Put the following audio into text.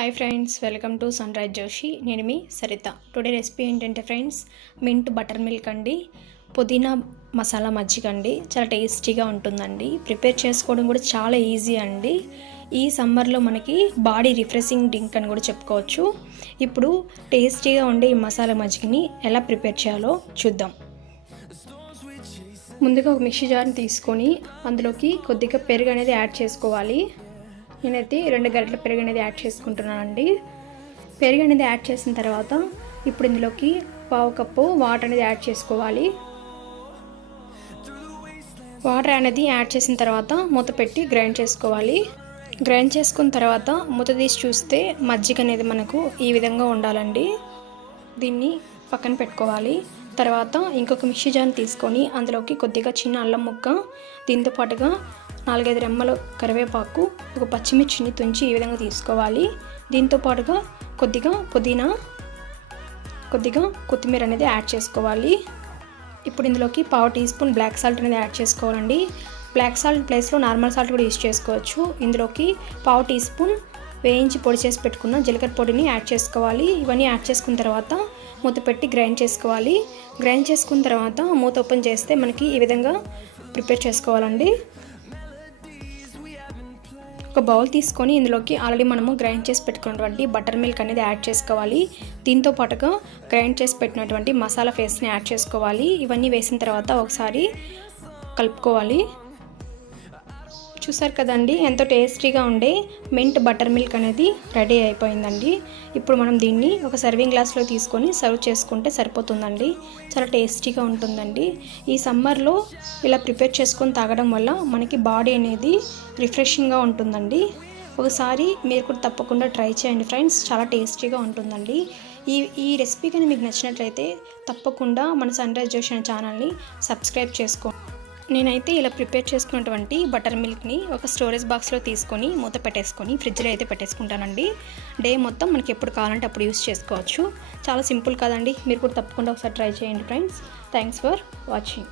Hi friends welcome to Sunrise Joshi నేను మీ Saritha. Today recipe ఏంటంటే ఫ్రెండ్స్ మింట్ బటర్ మిల్క్ అండి పుదీనా మసాలా మజ్జిగ అండి. చాలా టేస్టీగా ఉంటుందండి. ప్రిపేర్ చేసుకోవడం కూడా చాలా ఈజీ అండి. ఈ సమ్మర్లో మనకి బాడీ రిఫ్రెషింగ్ డ్రింక్ అని కూడా చెప్పుకోవచ్చు. ఇప్పుడు టేస్టీగా ఉండే ఈ మసాలా మజ్జిగని ఎలా ప్రిపేర్ చేయాలో చూద్దాం. ముందుగా ఒక మిక్సీ జార్ని తీసుకొని అందులోకి కొద్దిగా పెరుగు అనేది యాడ్ చేసుకోవాలి. నేనైతే రెండు గంటల పెరుగు అనేది యాడ్ చేసుకుంటున్నానండి. పెరుగు అనేది యాడ్ చేసిన తర్వాత ఇప్పుడు ఇందులోకి పావు కప్పు వాటర్ అనేది యాడ్ చేసుకోవాలి. వాటర్ అనేది యాడ్ చేసిన తర్వాత మూత పెట్టి గ్రైండ్ చేసుకోవాలి. గ్రైండ్ చేసుకున్న తర్వాత మూత తీసి చూస్తే మజ్జిగ అనేది మనకు ఈ విధంగా ఉండాలండి. దీన్ని పక్కన పెట్టుకోవాలి. తర్వాత ఇంకొక మిక్సీ జాన్ తీసుకొని అందులోకి కొద్దిగా చిన్న అల్లం ముక్క దీంతో పాటుగా నాలుగైదు రెమ్మల కరివేపాకు ఒక పచ్చిమిర్చిని తుంచి ఈ విధంగా తీసుకోవాలి. దీంతో పాటుగా కొద్దిగా పుదీనా కొద్దిగా కొత్తిమీర అనేది యాడ్ చేసుకోవాలి. ఇప్పుడు ఇందులోకి పావు టీ స్పూన్ బ్లాక్ సాల్ట్ అనేది యాడ్ చేసుకోవాలండి. బ్లాక్ సాల్ట్ ప్లేస్లో నార్మల్ సాల్ట్ కూడా యూజ్ చేసుకోవచ్చు. ఇందులోకి పావు టీ స్పూన్ వేయించి పొడి చేసి పెట్టుకున్న జీలకర్ర పొడిని యాడ్ చేసుకోవాలి. ఇవన్నీ యాడ్ చేసుకున్న తర్వాత మూత పెట్టి గ్రైండ్ చేసుకోవాలి. గ్రైండ్ చేసుకున్న తర్వాత మూత ఓపెన్ చేస్తే మనకి ఈ విధంగా ప్రిపేర్ చేసుకోవాలండి. ఒక బౌల్ తీసుకొని ఇందులోకి ఆల్రెడీ మనము గ్రైండ్ చేసి పెట్టుకున్నటువంటి బటర్ మిల్క్ అనేది యాడ్ చేసుకోవాలి. దీంతో పాటుగా గ్రైండ్ చేసి పెట్టినటువంటి మసాలా ఫేస్ని యాడ్ చేసుకోవాలి. ఇవన్నీ వేసిన తర్వాత ఒకసారి కలుపుకోవాలి. చూసారు కదండి ఎంతో టేస్టీగా ఉండే మింట్ బటర్ మిల్క్ అనేది రెడీ అయిపోయిందండి. ఇప్పుడు మనం దీన్ని ఒక సర్వింగ్ గ్లాస్లో తీసుకొని సర్వ్ చేసుకుంటే సరిపోతుందండి. చాలా టేస్టీగా ఉంటుందండి. ఈ సమ్మర్లో ఇలా ప్రిపేర్ చేసుకొని తాగడం వల్ల మనకి బాడీ అనేది రిఫ్రెషింగ్గా ఉంటుందండి. ఒకసారి మీరు కూడా తప్పకుండా ట్రై చేయండి ఫ్రెండ్స్ చాలా టేస్టీగా ఉంటుందండి. ఈ ఈ రెసిపీ కానీ మీకు నచ్చినట్లయితే తప్పకుండా మన సన్ రైజ్ జోషన్ ఛానల్ని సబ్స్క్రైబ్ చేసుకోండి నేనైతే ఇలా ప్రిపేర్ చేసుకున్నటువంటి బటర్ మిల్క్ని ఒక స్టోరేజ్ బాక్స్లో తీసుకొని మూత పెట్టేసుకొని ఫ్రిడ్జ్లో అయితే పెట్టేసుకుంటానండి. డే మొత్తం మనకి ఎప్పుడు కావాలంటే అప్పుడు యూస్ చేసుకోవచ్చు. చాలా సింపుల్ కదండి. మీరు కూడా తప్పకుండా ఒకసారి ట్రై చేయండి ఫ్రెండ్స్. Thanks for watching.